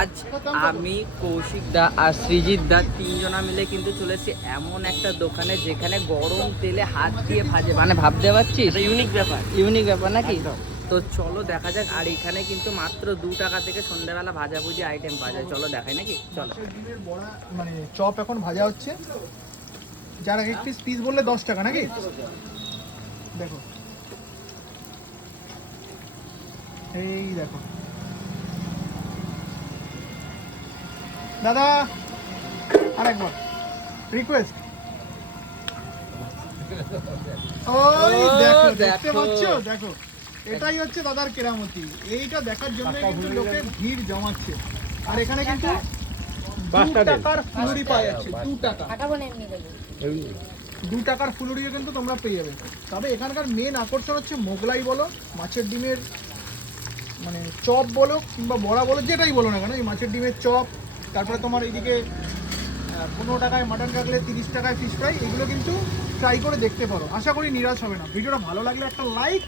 আজ আমি কৌশিক দা আর সৃজিত দা তিনজনা মিলে কিন্তু চলেছি এমন একটা দোকানে যেখানে গরম তেলে হাত দিয়ে ভাজে, মানে ভাবতে পারছিস ইউনিক ব্যাপার নাকি? তো চলো দেখা যাক। আর এখানে কিন্তু মাত্র 2 টাকা থেকে সন্ধ্যাবেলা ভাজাভুজি আইটেম পাওয়া যায়। চলো দেখাই নাকি, চলো। ডিমের বড়া মানে চপ এখন ভাজা হচ্ছে, যার এক পিস পিস বললে 10 টাকা নাকি? দেখো এই দেখো দাদা, আরেকবার রিকোয়েস্ট। ওই দেখো, দেখতে পাচ্ছ? দেখো এটাই হচ্ছে দাদার কেরামতি। এইটা দেখার জন্য কিন্তু লোকে ভিড় জমাচ্ছে। আর এখানে কিন্তু 2 টাকার ফুলুরি পাওয়া যাচ্ছে। 2 টাকা, 2 টাকার ফুলুরিও কিন্তু তোমরা পেয়ে যাবে। তবে এখানকার মেন আকর্ষণ হচ্ছে মোগলাই বলো, মাছের ডিমের মানে চপ বলো কিংবা বড়া বলো, যেটাই বলো না কেন, এই মাছের ডিমের চপ, তারপরে তোমার এইদিকে 15 টাকায় মাটন কাটলে, 30 টাকায় ফিশ ফ্রাই, এগুলো কিন্তু ট্রাই করে দেখতে পারো। আশা করি নিরাশ হবে না। ভিডিওটা ভালো লাগলে একটা লাইক